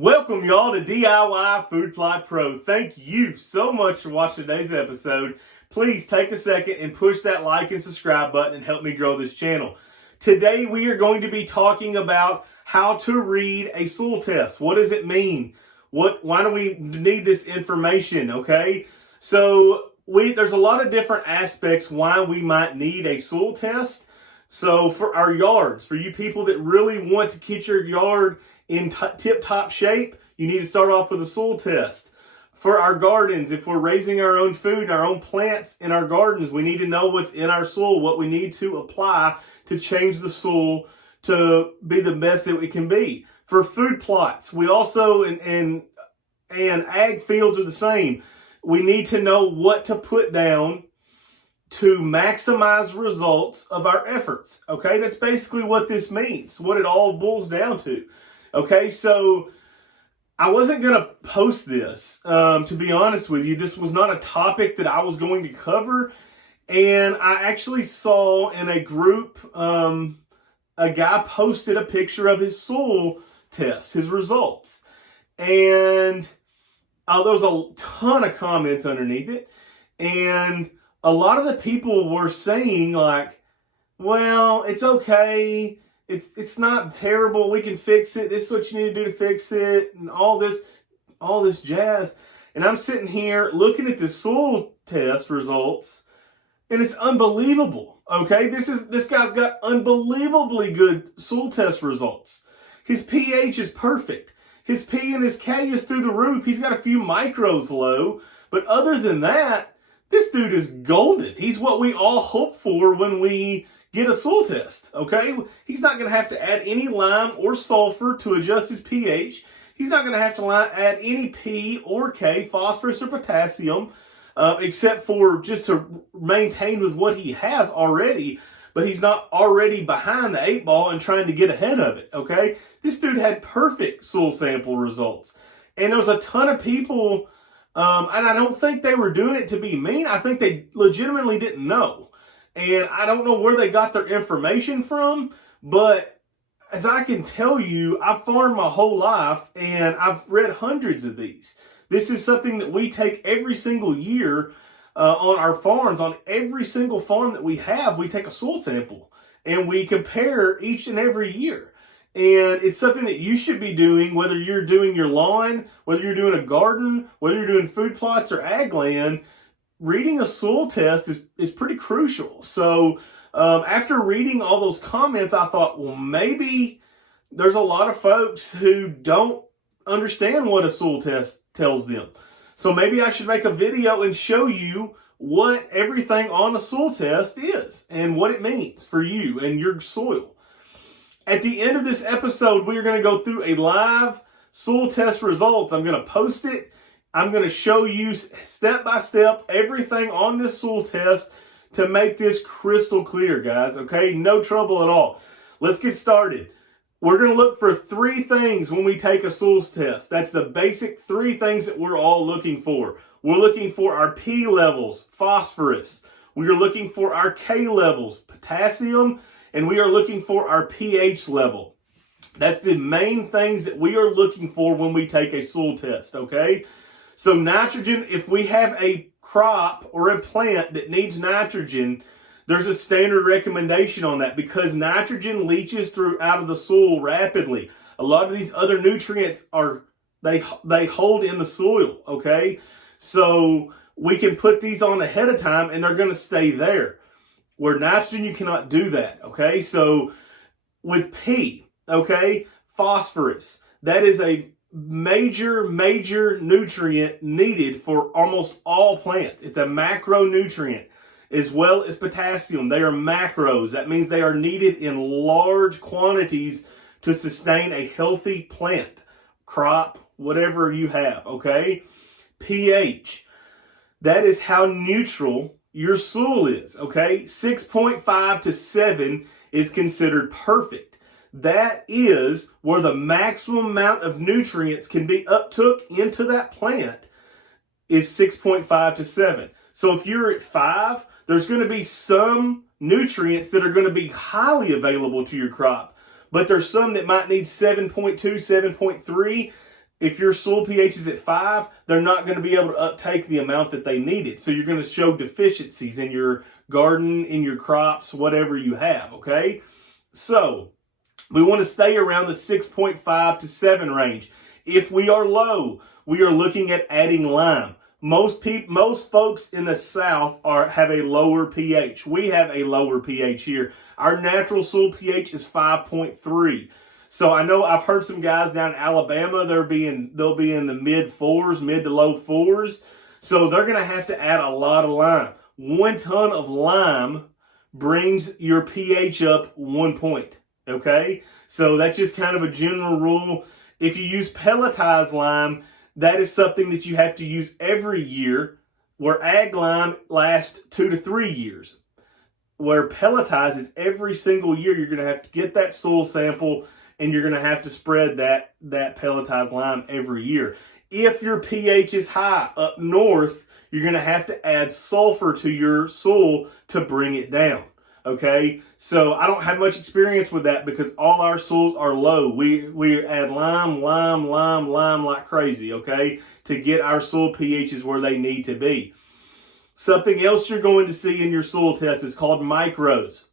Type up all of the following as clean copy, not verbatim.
Welcome y'all to DIY Food Plot Pro. Thank you so much for watching today's episode. Please take a second and push that like and subscribe button and help me grow this channel. Today we are going to be talking about how to read a soil test. What does it mean? Why do we need this information? Okay, so there's a lot of different aspects why we might need a soil test. So for our yards, for you people that really want to get your yard in tip-top shape, you need to start off with a soil test. For our gardens, if we're raising our own food, our own plants in our gardens, we need to know what's in our soil, what we need to apply to change the soil to be the best that it can be. For food plots, we also, and ag fields are the same, we need to know what to put down to maximize results of our efforts. Okay, that's basically what this means, what it all boils down to. Okay, so I wasn't going to post this, to be honest with you. This was not a topic that I was going to cover. And I actually saw in a group, a guy posted a picture of his soil test, his results. And there was a ton of comments underneath it. And a lot of the people were saying like, well, it's okay. It's not terrible. We can fix it. This is what you need to do to fix it, and all this jazz. And I'm sitting here looking at the soil test results, and it's unbelievable. Okay, this guy's got unbelievably good soil test results. His pH is perfect. His P and his K is through the roof. He's got a few micros low, but other than that, this dude is golden. He's what we all hope for when we get a soil test, okay? He's not going to have to add any lime or sulfur to adjust his pH. He's not going to have to add any P or K, phosphorus or potassium, except for just to maintain with what he has already, but he's not already behind the 8 ball and trying to get ahead of it, okay? This dude had perfect soil sample results. And there was a ton of people, and I don't think they were doing it to be mean. I think they legitimately didn't know. And I don't know where they got their information from, but as I can tell you, I've farmed my whole life and I've read hundreds of these. This is something that we take every single year on our farms. On every single farm that we have, we take a soil sample and we compare each and every year. And it's something that you should be doing, whether you're doing your lawn, whether you're doing a garden, whether you're doing food plots or ag land. Reading a soil test is pretty crucial. So after reading all those comments, I thought, well, maybe there's a lot of folks who don't understand what a soil test tells them. So maybe I should make a video and show you what everything on a soil test is and what it means for you and your soil. At the end of this episode, we are going to go through a live soil test results. I'm going to post it. I'm going to show you step by step everything on this soil test to make this crystal clear, guys. Okay, no trouble at all. Let's get started. We're going to look for 3 things when we take a soil test. That's the basic 3 things that we're all looking for. We're looking for our P levels, phosphorus. We are looking for our K levels, potassium, and we are looking for our pH level. That's the main things that we are looking for when we take a soil test, okay? So nitrogen, if we have a crop or a plant that needs nitrogen, there's a standard recommendation on that because nitrogen leaches out of the soil rapidly. A lot of these other nutrients they hold in the soil, okay? So we can put these on ahead of time and they're going to stay there. Where nitrogen, you cannot do that, okay? So with P, okay, phosphorus, that is a major nutrient needed for almost all plants. It's a macronutrient as well as potassium. They are macros. That means they are needed in large quantities to sustain a healthy plant, crop, whatever you have, okay? pH, that is how neutral your soil is, okay? 6.5 to 7 is considered perfect. That is where the maximum amount of nutrients can be uptook into that plant is 6.5 to 7. So if you're at 5, there's going to be some nutrients that are going to be highly available to your crop. But there's some that might need 7.2, 7.3. if your soil pH is at 5, they're not going to be able to uptake the amount that they needed. So you're going to show deficiencies in your garden, in your crops, whatever you have, okay? So we want to stay around the 6.5 to 7 range. If we are low, we are looking at adding lime. Most folks in the South have a lower pH. We have a lower pH here. Our natural soil pH is 5.3. So I know I've heard some guys down in Alabama, they'll be in the mid to low 4s. So they're going to have to add a lot of lime. 1 ton of lime brings your pH up 1 point. Okay? So that's just kind of a general rule. If you use pelletized lime, that is something that you have to use every year, where ag lime lasts 2 to 3 years. Where pelletized is every single year, you're going to have to get that soil sample and you're going to have to spread that pelletized lime every year. If your pH is high up north, you're going to have to add sulfur to your soil to bring it down. Okay, so I don't have much experience with that because all our soils are low. We add lime like crazy, okay, to get our soil pHs where they need to be. Something else you're going to see in your soil test is called micros.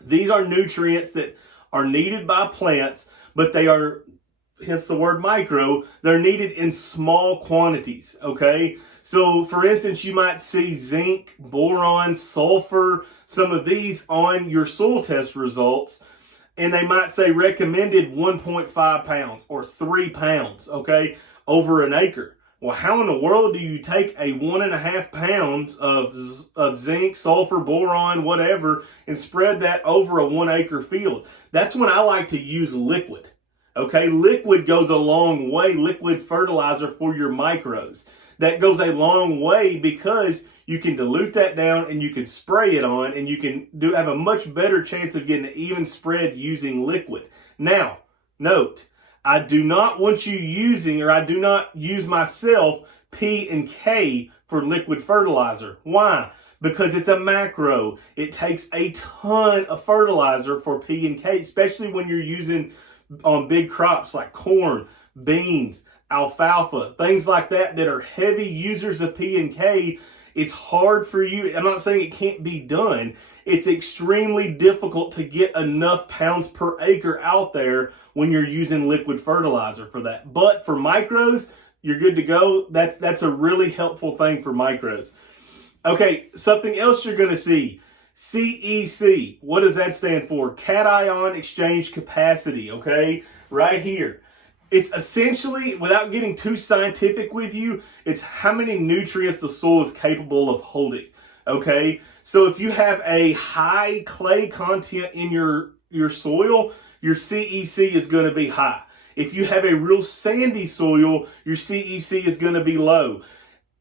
These are nutrients that are needed by plants, but they are, hence the word micro, they're needed in small quantities, okay? So, for instance, you might see zinc, boron, sulfur, some of these on your soil test results, and they might say recommended 1.5 pounds or 3 pounds, okay, over an acre. Well, how in the world do you take a 1.5 pounds of zinc, sulfur, boron, whatever, and spread that over a 1 acre field? That's when I like to use liquid. Okay, liquid goes a long way, liquid fertilizer for your micros. That goes a long way because you can dilute that down and you can spray it on, and you can have a much better chance of getting an even spread using liquid. Now, note, I do not want you using, or I do not use myself, P and K for liquid fertilizer. Why? Because it's a macro. It takes a ton of fertilizer for P and K, especially when you're using on big crops like corn, beans, alfalfa, things like that are heavy users of P and K. It's hard for you. I'm not saying it can't be done. It's extremely difficult to get enough pounds per acre out there when you're using liquid fertilizer for that. But for micros, you're good to go. That's a really helpful thing for micros. Okay, something else you're going to see. CEC. What does that stand for? Cation exchange capacity, okay? Right here. It's essentially, without getting too scientific with you, it's how many nutrients the soil is capable of holding, okay? So if you have a high clay content in your soil, your CEC is going to be high. If you have a real sandy soil, your CEC is going to be low.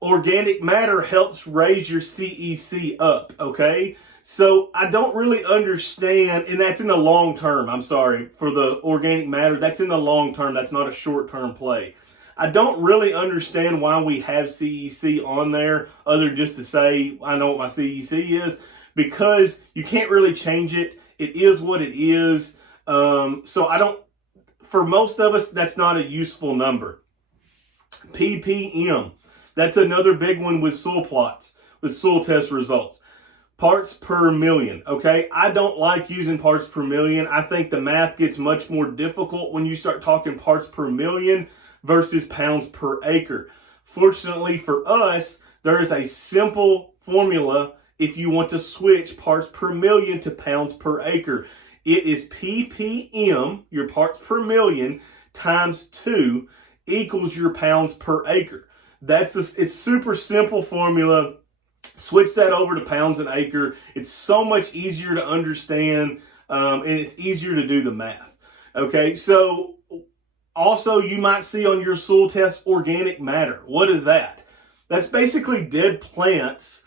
Organic matter helps raise your CEC up, okay? So I don't really understand, and that's in the long term, I'm sorry, for the organic matter, that's in the long term, that's not a short term play. I don't really understand why we have CEC on there, other than just to say, I know what my CEC is, because you can't really change it. It is what it is. So for most of us, that's not a useful number. ppm, that's another big one with soil plots, with soil test results. Parts per million, okay? I don't like using parts per million. I think the math gets much more difficult when you start talking parts per million versus pounds per acre. Fortunately for us, there is a simple formula if you want to switch parts per million to pounds per acre. It is ppm, your parts per million, times 2 equals your pounds per acre. It's super simple formula. Switch that over to pounds an acre. It's so much easier to understand, and it's easier to do the math. Okay, so also you might see on your soil test organic matter. What is that? That's basically dead plants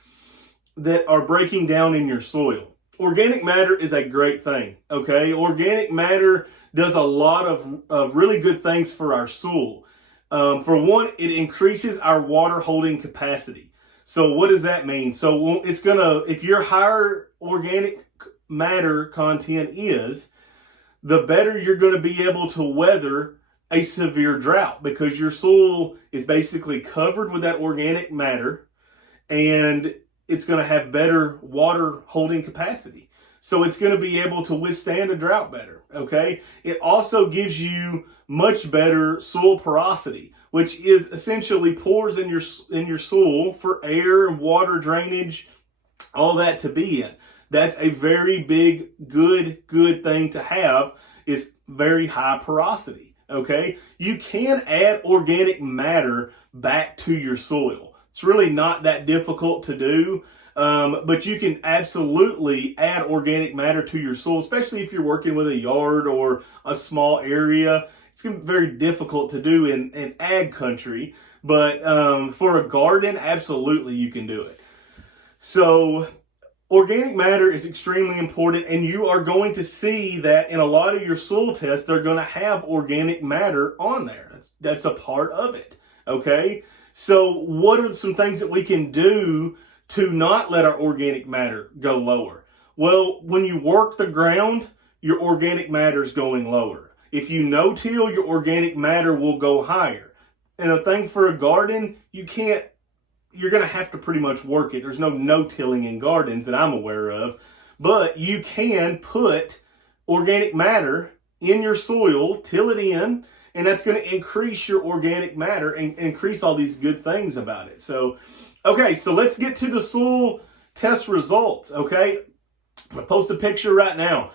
that are breaking down in your soil. Organic matter is a great thing, okay? Organic matter does a lot of really good things for our soil. For one, it increases our water holding capacity. So what does that mean? So it's if your higher organic matter content is, the better you're going to be able to weather a severe drought because your soil is basically covered with that organic matter and it's going to have better water holding capacity. So it's going to be able to withstand a drought better, okay? It also gives you much better soil porosity, which is essentially pores in your soil for air and water drainage, all that to be in. That's a very big, good thing to have, is very high porosity, okay? You can add organic matter back to your soil. It's really not that difficult to do, but you can absolutely add organic matter to your soil, especially if you're working with a yard or a small area. It's going to be very difficult to do in ag country, but for a garden, absolutely you can do it. So organic matter is extremely important, and you are going to see that in a lot of your soil tests, they're going to have organic matter on there. That's a part of it, okay? So what are some things that we can do to not let our organic matter go lower? Well, when you work the ground, your organic matter is going lower. If you no-till, your organic matter will go higher. And a thing for a garden, you're going to have to pretty much work it. There's no-tilling in gardens that I'm aware of, but you can put organic matter in your soil, till it in, and that's going to increase your organic matter and increase all these good things about it. So, okay, so let's get to the soil test results, okay? I'm going to post a picture right now.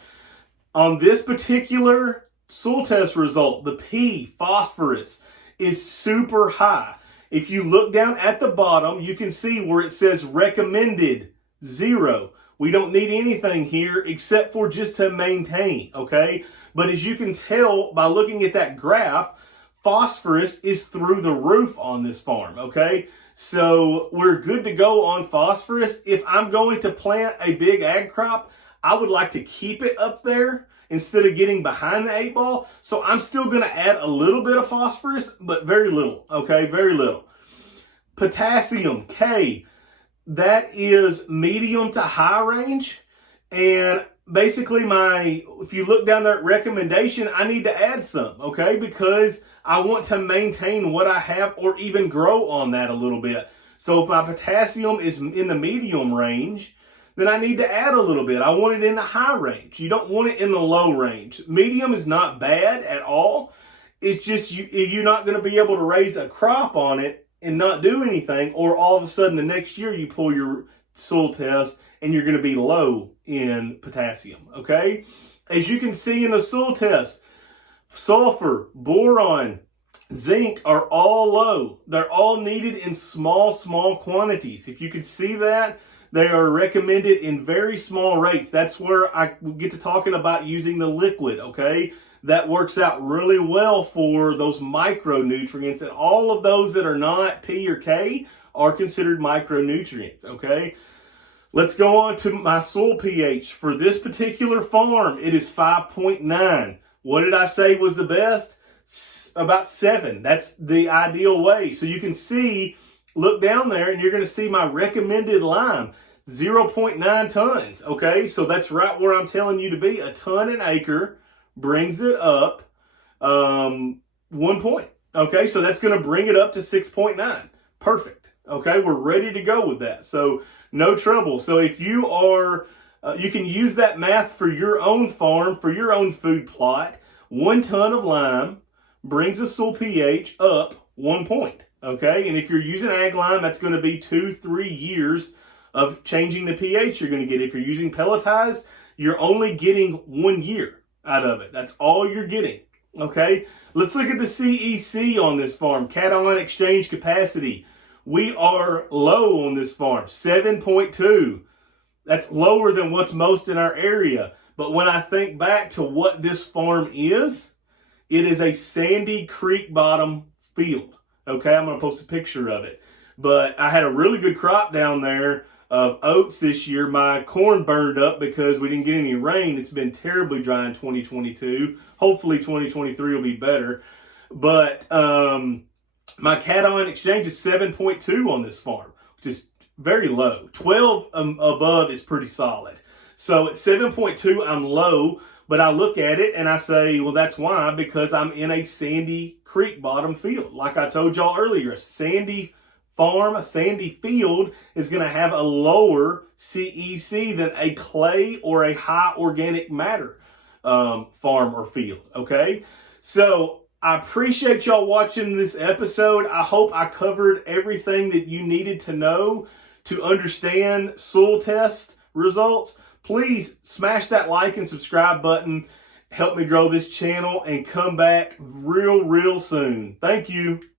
On this particular soil test result, the P, phosphorus, is super high. If you look down at the bottom, you can see where it says recommended 0. We don't need anything here except for just to maintain, okay? But as you can tell by looking at that graph, phosphorus is through the roof on this farm, okay? So we're good to go on phosphorus. If I'm going to plant a big ag crop, I would like to keep it up there instead of getting behind the 8 ball. So I'm still going to add a little bit of phosphorus, but very little, okay? Very little. Potassium, K, that is medium to high range. And basically if you look down there at recommendation, I need to add some, okay? Because I want to maintain what I have or even grow on that a little bit. So if my potassium is in the medium range, then I need to add a little bit. I want it in the high range. You don't want it in the low range. Medium is not bad at all. It's just you're not going to be able to raise a crop on it and not do anything, or all of a sudden the next year you pull your soil test and you're going to be low in potassium, okay? As you can see in the soil test, sulfur, boron, zinc are all low. They're all needed in small quantities. If you can see that, they are recommended in very small rates. That's where I get to talking about using the liquid, okay? That works out really well for those micronutrients, and all of those that are not P or K are considered micronutrients, okay? Let's go on to my soil pH. For this particular farm, it is 5.9. What did I say was the best? About 7. That's the ideal way. So you can see, look down there, and you're going to see my recommended lime, 0.9 tons, okay? So that's right where I'm telling you to be. A ton an acre brings it up 1 point, okay? So that's going to bring it up to 6.9. Perfect, okay? We're ready to go with that. So no trouble. So if you are, you can use that math for your own farm, for your own food plot. 1 ton of lime brings the soil pH up 1 point, okay? And if you're using ag lime, that's going to be 2-3 years of changing the pH you're going to get. If you're using pelletized, you're only getting 1 year out of it. That's all you're getting, okay? Let's look at the CEC on this farm, cation exchange capacity. We are low on this farm, 7.2. That's lower than what's most in our area. But when I think back to what this farm is, it is a sandy creek bottom field. Okay, I'm going to post a picture of it. But I had a really good crop down there of oats this year. My corn burned up because we didn't get any rain. It's been terribly dry in 2022. Hopefully 2023 will be better. But my cation exchange is 7.2 on this farm, which is very low. 12 above is pretty solid. So at 7.2, I'm low, But I look at it and I say, well, that's why, because I'm in a sandy creek bottom field. Like I told y'all earlier, a sandy farm, a sandy field is going to have a lower CEC than a clay or a high organic matter farm or field. Okay. So I appreciate y'all watching this episode. I hope I covered everything that you needed to know to understand soil test results. Please smash that like and subscribe button. Help me grow this channel and come back real soon. Thank you.